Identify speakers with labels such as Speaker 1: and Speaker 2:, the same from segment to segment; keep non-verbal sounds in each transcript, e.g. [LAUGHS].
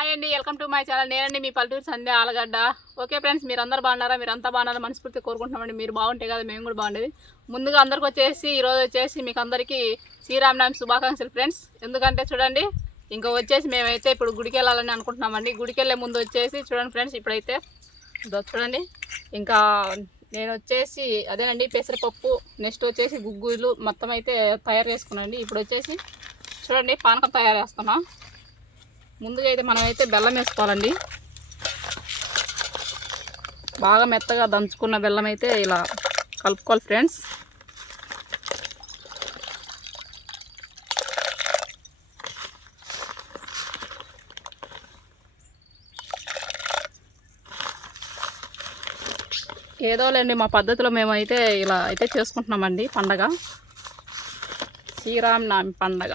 Speaker 1: Hi అండి welcome to my channel నేనండి మీ పల్లెటూరు సంధ్య ఆలగడ్డ. ఓకే ఫ్రెండ్స్ మీరు అందరు బాగున్నారా? మీరు బాగున్నారా? మనస్ఫూర్తి కోరుకుంటున్నామండి. మీరు బాగుంటే కదా మేము కూడా బాగుండేది. ముందుగా అందరికి వచ్చేసి ఈరోజు వచ్చేసి మీకు అందరికీ శ్రీరామనామి శుభాకాంక్షలు ఫ్రెండ్స్ ఎందుకంటే చూడండి ఇంకా వచ్చేసి మేమైతే ఇప్పుడు గుడికి వెళ్ళాలని అనుకుంటున్నామండి. గుడికి వెళ్ళే ముందు వచ్చేసి చూడండి ఫ్రెండ్స్ ఇప్పుడైతే చూడండి ఇంకా నేను వచ్చేసి అదేనండి పెసరపప్పు నెక్స్ట్ వచ్చేసి గుగ్గులు మొత్తం అయితే తయారు చేసుకున్నాండి ఇప్పుడు వచ్చేసి చూడండి పానకం తయారు చేస్తున్నాను ముందుగా అయితే మనం అయితే బెల్లం వేసుకోవాలండి. బాగా మెత్తగా దంచుకున్న బెల్లం అయితే ఇలా కలుపుకోవాలి ఫ్రెండ్స్. ఏదోలేండి మా పద్ధతిలో మేమైతే ఇలా అయితే చేసుకుంటున్నామండి పండగ. శ్రీరామనవమి పండగ.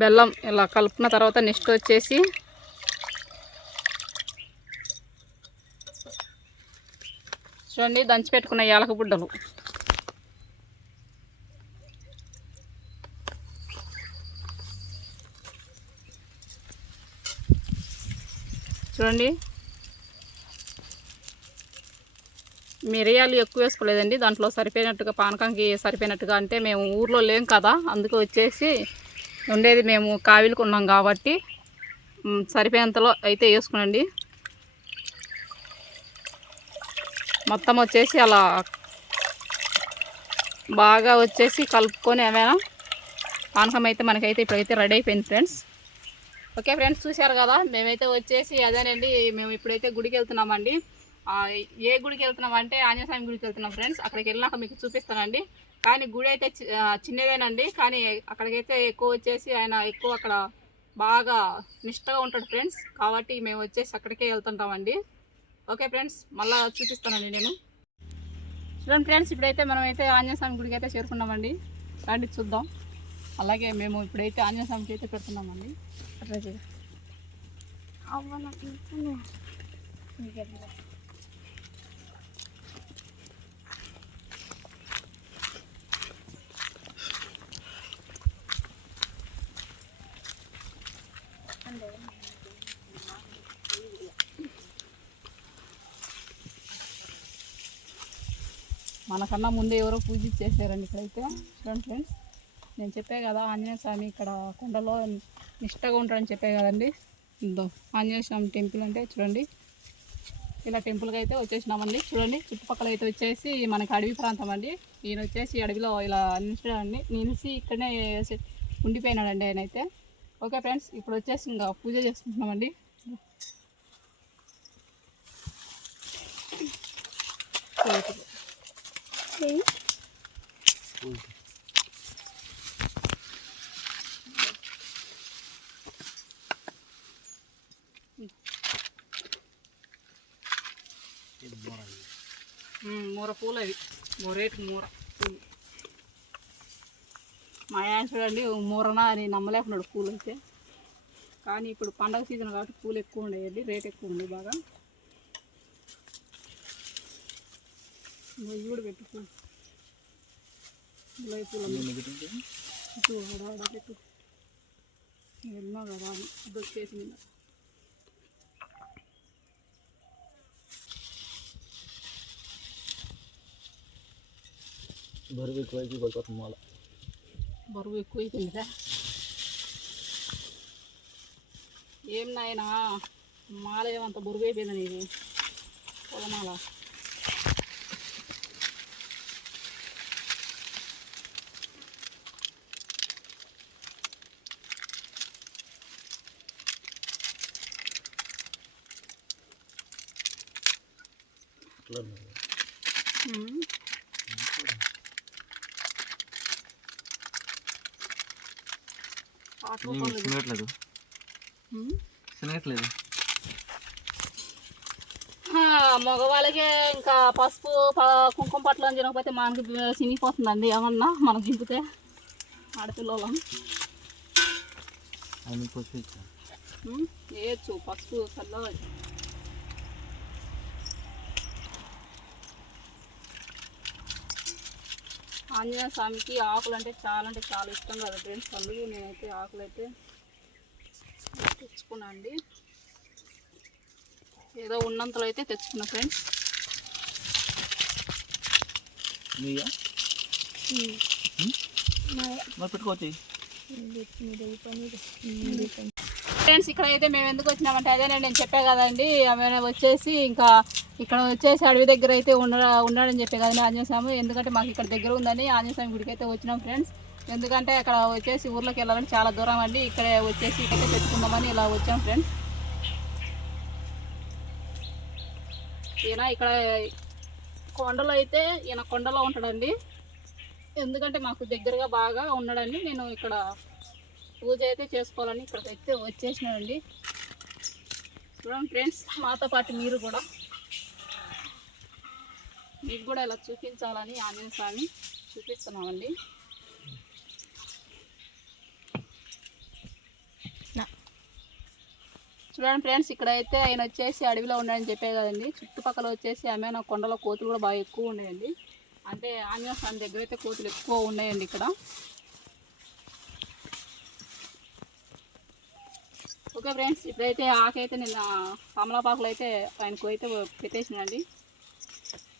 Speaker 1: బెల్లం ఇలా కలుపుకున్న తర్వాత నెక్స్ట్ వచ్చేసి చూడండి దంచి పెట్టుకున్న యాలక బుడ్డలు. చూడండి. మిరియాలు ఎక్కువ వేసుకోలేదండి దాంట్లో సరిపోయినట్టుగా పానకంకి సరిపోయినట్టుగా అంటే మేము ఊర్లో లేం కదా అందుకే వచ్చేసి ఉండేది మేము కావిలుకున్నాం కాబట్టి సరిపోయేంతలో అయితే వేసుకునండి. మొత్తం వచ్చేసి అలా బాగా వచ్చేసి కలుపుకొని ఏమైనా పానకం అయితే మనకైతే ఇప్పుడైతే రెడీ అయిపోయింది ఫ్రెండ్స్. ఓకే ఫ్రెండ్స్ చూశారు కదా? మేమైతే వచ్చేసి అదేనండి మేము ఇప్పుడైతే గుడికి వెళ్తున్నామండి. ఏ గుడికి వెళ్తున్నాం అంటే ఆంజనేయ స్వామి గుడికి వెళ్తున్నాం ఫ్రెండ్స్. అక్కడికి వెళ్ళినాక మీకు చూపిస్తానండి. కానీ గుడి అయితే చి- చిన్నదేనండి. కానీ అక్కడికైతే ఎక్కువ వచ్చేసి ఆయన ఎక్కువ అక్కడ బాగా నిష్టగా ఉంటాడు ఫ్రెండ్స్. కాబట్టి మేము వచ్చేసి అక్కడికే వెళ్తుంటామండి. ఓకే ఫ్రెండ్స్ మళ్ళీ చూపిస్తానండి నేను. చూడండి ఫ్రెండ్స్ ఇప్పుడైతే మనం అయితే ఆంజనేయ స్వామి గుడికి అయితే చేరుకున్నామండి. రండి చూద్దాం. అలాగే మేము ఇప్పుడైతే ఆంజనేయ స్వామికి అయితే పెడుతున్నామండి. అట్లా మనకన్నా ముందే ఎవరో పూజ చేశారండి ఇక్కడైతే. చూడండి ఫ్రెండ్స్ నేను చెప్పే కదా ఆంజనేయ స్వామి ఇక్కడ కొండలో నిష్టగా ఉంటాడని చెప్పే కదండి. ఇందో ఆంజనేయ స్వామి టెంపుల్ అంటే చూడండి. ఇలా టెంపుల్కి అయితే వచ్చేసినామండి. చూడండి చుట్టుపక్కల అయితే వచ్చేసి మనకి అడవి ప్రాంతం అండి. ఈయన వచ్చేసి అడవిలో ఇలా నిలిచాడండి నిలిచి ఇక్కడనే ఉండిపోయినాడండి ఆయన అయితే. ఓకే ఫ్రెండ్స్ ఇప్పుడు వచ్చేసి ఇంకా పూజ చేసుకుంటున్నామండి. ఉమ్, మూర పూలు అవి. మూరేటు మూర. పూలు మా ఆయన చూడండి మూరనా అని నమ్మలేకున్నాడు పూలు అయితే. కానీ ఇప్పుడు పండగ సీజన్ కాబట్టి పూలు ఎక్కువ ఉండేయండి రేట్ ఎక్కువ ఉంది బాగా. ఇవి కూడా పెట్టు పూలు గులాబీ పూలు ఆడ ఆడ పెట్టు. ఎన్నో కదా అని ఇది వచ్చేసింది
Speaker 2: బరువు ఎక్కువైపు పడిపోతుంది మాల.
Speaker 1: బరువు ఎక్కువ అయిపోయిందిరా ఏం నాయనా? మాల ఏమంత బరువు అయిపోయింది నీకు పొలమాల.
Speaker 2: అట్లా. తినట్లేదు. తినట్లేదు.
Speaker 1: మగవాళ్ళకే ఇంకా పసుపు కుంకుమ పట్ల తినకపోతే మనకి చినిగిపోతుందండి ఏమన్నా మనం దింపితే ఆడపిల్లలం. వేయచ్చు. పసుపు చల్లగా ఆంజనేయ స్వామికి ఆకులు అంటే చాలా అంటే చాలా ఇష్టం కదా ఫ్రెండ్స్. అందుకు నేనైతే ఆకులు అయితే తెచ్చుకున్నా అండి ఏదో ఉన్నంతలో అయితే తెచ్చుకున్నా ఫ్రెండ్స్. ఫ్రెండ్స్ ఇక్కడ అయితే మేము ఎందుకు వచ్చినామంటే అదేనండి నేను చెప్పా కదండి ఆమె వచ్చేసి ఇంకా ఇక్కడ వచ్చేసి అడవి దగ్గర అయితే ఉండ ఉన్నాడని చెప్పే కదా ఆంజనేయస్వామి ఎందుకంటే మాకు ఇక్కడ దగ్గర ఉందని ఆంజనేయస్వామి గుడికి అయితే వచ్చినాం ఫ్రెండ్స్. ఎందుకంటే అక్కడ వచ్చేసి ఊర్లోకి వెళ్ళాలని చాలా దూరం అండి. ఇక్కడ వచ్చేసి ఇక్కడైతే పెట్టుకుందామని ఇలా వచ్చాం ఫ్రెండ్స్. ఈయన ఇక్కడ కొండలో అయితే ఈయన కొండలో ఉంటాడండి. ఎందుకంటే మాకు దగ్గరగా బాగా ఉన్నాడండి. నేను ఇక్కడ పూజ అయితే చేసుకోవాలని ఇక్కడ అయితే వచ్చేసినానండి. చూడండి ఫ్రెండ్స్ మాతో పాటు మీరు కూడా. మీకు కూడా ఇలా చూపించాలని ఆంజనేయ స్వామి చూపిస్తున్నామండి. చూడండి ఫ్రెండ్స్ ఇక్కడ అయితే ఆయన వచ్చేసి అడవిలో ఉన్నాడని చెప్పే కదండి. చుట్టుపక్కల వచ్చేసి ఆమె నా కొండలో కోతులు కూడా బాగా ఎక్కువ ఉన్నాయండి. అంటే ఆంజనేయ స్వామి దగ్గర అయితే కోతులు ఎక్కువ ఉన్నాయండి ఇక్కడ. ఓకే ఫ్రెండ్స్ ఇప్పుడైతే ఆకైతే నిన్న కమలాపాకులు అయితే ఆయనకు అయితే పెట్టేసినండి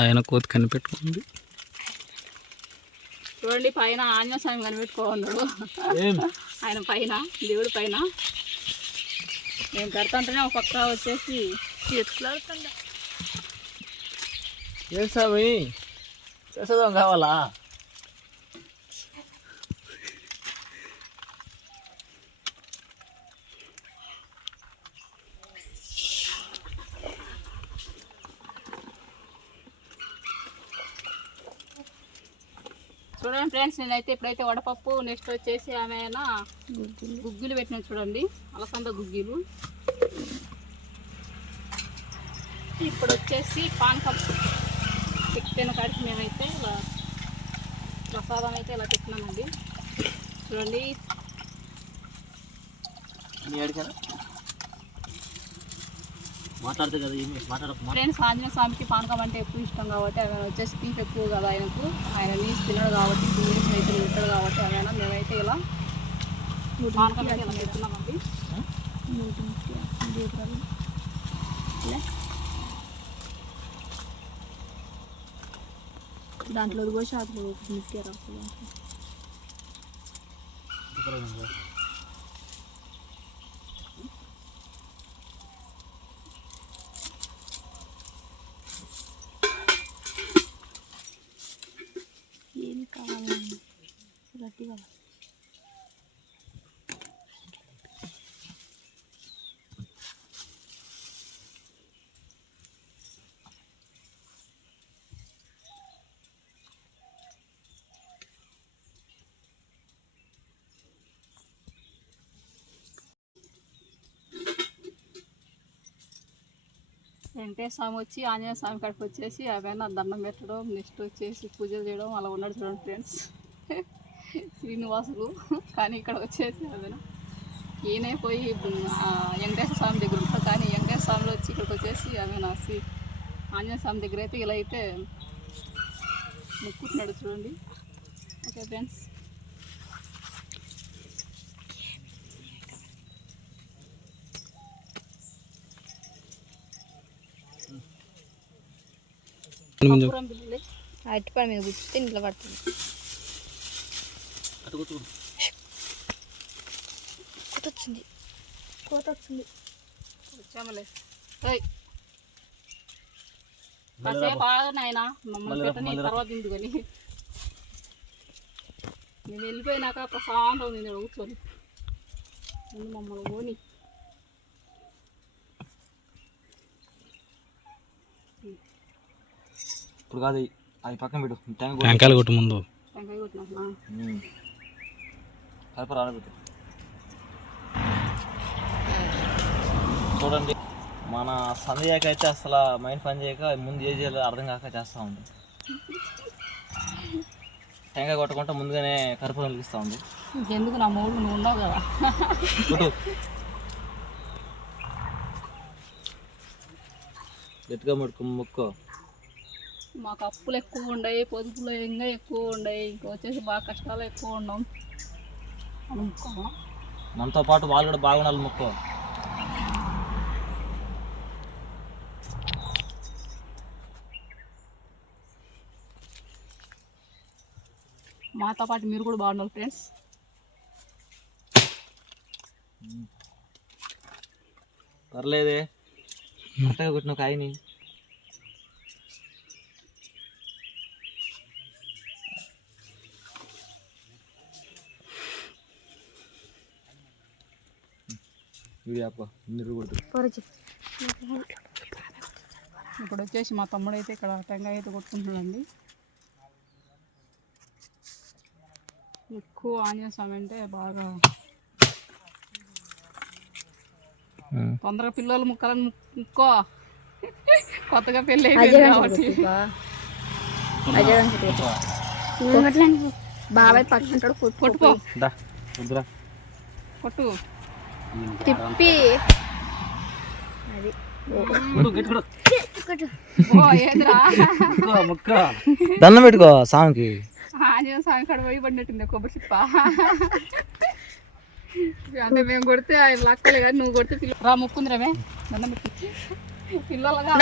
Speaker 2: ఆయన కోతి కనిపెట్టుకుంది.
Speaker 1: చూడండి పైన ఆంజనేయ స్వామి కనిపెట్టుకోన్నాడు ఆయన పైన దేవుడి పైన. నేను కడతాంటేనే ఒక పక్క వచ్చేసి ఎత్తులాడుతుండ
Speaker 2: ఏం స్వామి? ప్రసాదం కావాలా?
Speaker 1: చూడండి ఫ్రెండ్స్ నేనైతే ఇప్పుడైతే వడపప్పు నెక్స్ట్ వచ్చేసి ఆమె గుగ్గిలు పెట్టిన చూడండి. అలసంద గుగ్గిలు. ఇప్పుడు వచ్చేసి పానకం పెట్టిన కాడికి మేమైతే ఇలా ప్రసాదం అయితే ఇలా పెట్టినామండి. చూడండి.
Speaker 2: మాట్లాడితే కదా ఏమి మాట్లాడక
Speaker 1: ఫ్రెండ్స్ ఆంజనేయ స్వామికి పానకం అంటే ఎక్కువ ఇష్టం కాబట్టి ఆయన వచ్చేసి తీపి ఎక్కువ కదా ఆయనకు. ఆయన నీసు తినడు కాబట్టి నీసు అయితే తింటాడు కాబట్టి ఆయన మేమైతే ఇలా పానకం అయితే ఇలా పెడుతున్నామండి దాంట్లో పోసి అతను మిక్కే రాస్తుంది ఏమి కావాలండి గట్టిగా వెంకటేశ్వర వచ్చి ఆంజనేయ స్వామి కాడికి వచ్చేసి అవన్నీ దండం పెట్టడం నెక్స్ట్ వచ్చేసి పూజలు చేయడం అలా ఉన్నాడు చూడండి ఫ్రెండ్స్. [LAUGHS] శ్రీనివాసులు. కానీ ఇక్కడ వచ్చేసి అదే ఈయనే పోయి వెంకటేశ్వర స్వామి దగ్గర ఉంటాడు. కానీ వెంకటేశ్వర స్వామిలో వచ్చి ఇక్కడికి వచ్చేసి ఆమె నా శ్రీ ఆంజనేయ స్వామి దగ్గర అయితే ఇలా అయితే ముక్కుంటున్నాడు చూడండి. Okay friends.
Speaker 3: అరటిపండు మీద కూర్చుంటే ఇంట్లో పడుతుంది.
Speaker 2: కూర్చో
Speaker 3: వచ్చింది
Speaker 1: కోత వచ్చింది వచ్చామలే కాసేపు నాయనా. మమ్మల్ని పెట్టని తర్వాత తిందు కానీ నేను వెళ్ళిపోయినాక ప్రశాంతం నేను కూర్చొని. మమ్మల్ని పోని.
Speaker 2: ఇప్పుడు కాదు అది పక్కన పెట్టు. ట్యాంక్
Speaker 4: టెంకాయలు కొట్టు ముందు.
Speaker 2: కలప రాలేదు చూడండి మన సంధ్యాక అయితే అసలు మైండ్ పని చేయక ముందు ఏ చేయాలో అర్థం కాక చేస్తూ ఉంది. టెంకాయ కొట్టకుండా ముందుగానే కరుపు వెలిగిస్తూ ఉంది.
Speaker 1: ఇంకెందుకు నా మూడు నువ్వు ఉన్నావు కదా?
Speaker 2: గట్టిగా ముడుకు ముక్కో.
Speaker 1: మాకు అప్పులు ఎక్కువ ఉన్నాయి పొదుపులు ఇంకా ఎక్కువ ఉన్నాయి ఇంకా వచ్చేసి బాగా కష్టాలు ఎక్కువ ఉన్నాం.
Speaker 2: మనతో పాటు వాళ్ళు కూడా బాగుండాలి ముక్కో.
Speaker 1: మాతో పాటు మీరు కూడా బాగుండాలి ఫ్రెండ్స్.
Speaker 2: పర్లేదే. కొట్టిన కాయని
Speaker 1: ఇప్పుడు వచ్చేసి మా తమ్ముడు అయితే ఇక్కడ టెంకాయ అయితే కొట్టుకుంటున్నాడండి. ఎక్కువ ఆంజనేయ స్వామి అంటే బాగా తొందరగా పిల్లలు ముక్కలను ముక్కో. కొత్తగా పెళ్ళి అయిపోయింది కాబట్టి.
Speaker 3: బాబాయ్ పట్టుకుంటాడు
Speaker 1: కొట్టుకో. కొట్టు.
Speaker 3: తిప్పి. అది.
Speaker 2: దండం పెట్టుకో సాంగ్కి
Speaker 1: ఆంజనేయ స్వామి కాడ పోయి పడినట్టుంది కొబ్బరి చిప్ప. అంటే మేము కొడితే ఆయన లక్కలే కానీ నువ్వు కొడితే పిల్ల రా ముక్కుందిరామే దండం పెట్టి పిల్లలుగా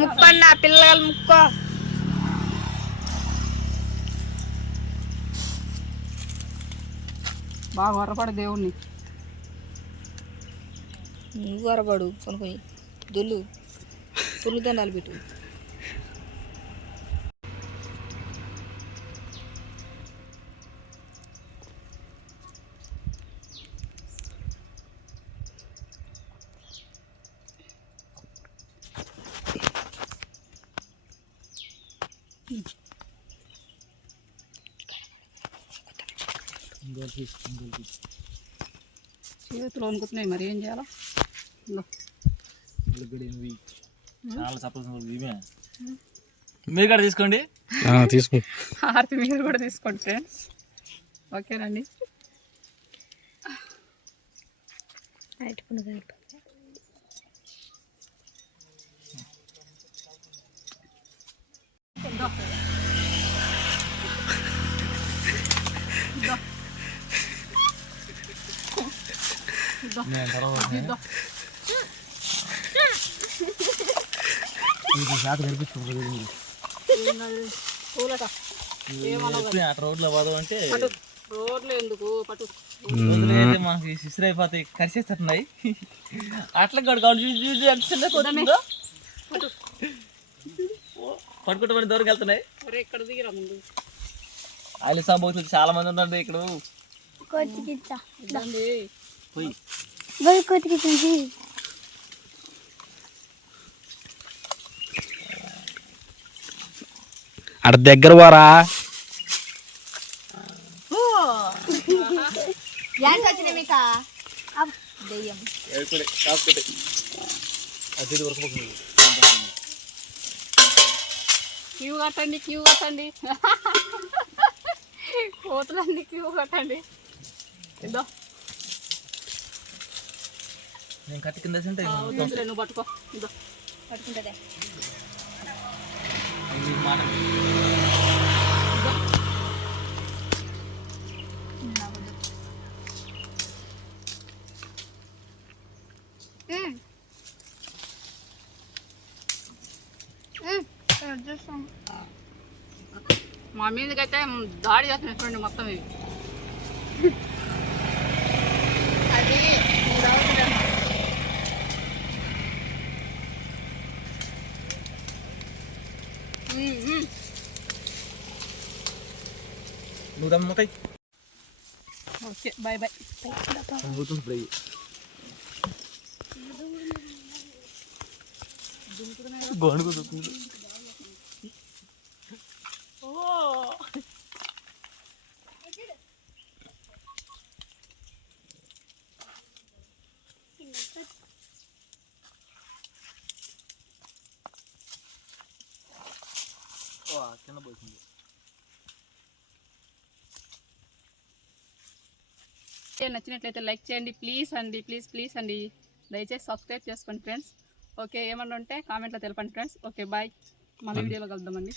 Speaker 3: ముక్కన్న పిల్లలు ముక్కో.
Speaker 1: బాగా వరపడే దేవుణ్ణి.
Speaker 3: నువ్వు వరబడు కొనుక్కొని దొల్లు పుల్లుదండాలు పెట్టు.
Speaker 1: చేతులు అనుకుంటున్నాయి మరి ఏం చేయాలా?
Speaker 2: చాలా సపోజ్ ఇవే మీరు కూడా తీసుకోండి.
Speaker 4: ఆ, తీసుకో.
Speaker 1: హారతి మీరు కూడా తీసుకోండి ఫ్రెండ్స్ ఓకేనండి ఇద్దో. ఏం
Speaker 2: అటు రోడ్లో పోదాం అంటే
Speaker 1: రోడ్లు ఎందుకు? పట్టు
Speaker 2: వదిలేయండి, మాకు ఈ సిస్టర్ అయిపోతాయి కరిచేస్తున్నాయి అట్లా చూసి దూరం వెళ్తున్నాయి.
Speaker 1: ఒరే ఇక్కడ దిగిరా ముందు.
Speaker 2: ఆయిల్ సంభవించి చాలా మంది ఉందండి ఇక్కడ.
Speaker 1: ఇదండి
Speaker 4: అక్కడ దగ్గర పోరా
Speaker 1: క్యూ కట్టండి క్యూ కట్టండి. కోతులన్నీ క్యూ కట్టండి. ఇద్దో
Speaker 2: నేను కత్తి కింద
Speaker 1: నువ్వు పట్టుకో. ఇద్దో
Speaker 3: పట్టుకుంటుందే
Speaker 1: మా మీదకైతే దాడి చేస్తున్నాయి చూడండి మొత్తం ఇవి.
Speaker 3: అది
Speaker 1: ఉమ్, ఉమ్.
Speaker 2: నువ్వు దమ్ముతాయి
Speaker 1: ఓకే బాయ్ బాయ్
Speaker 2: పోతుంది ఇప్పుడు అయ్యి. కింద
Speaker 1: నచ్చినట్లయితే లైక్ చేయండి ప్లీజ్ అండి ప్లీజ్ ప్లీజ్ అండి. దయచేసి సబ్స్క్రైబ్ చేసుకోండి ఫ్రెండ్స్ ఓకే ఏమన్నా ఉంటే కామెంట్లో తెలపండి ఫ్రెండ్స్ ఓకే బాయ్ మళ్ళీ వీడియోలో కలుద్దామండి.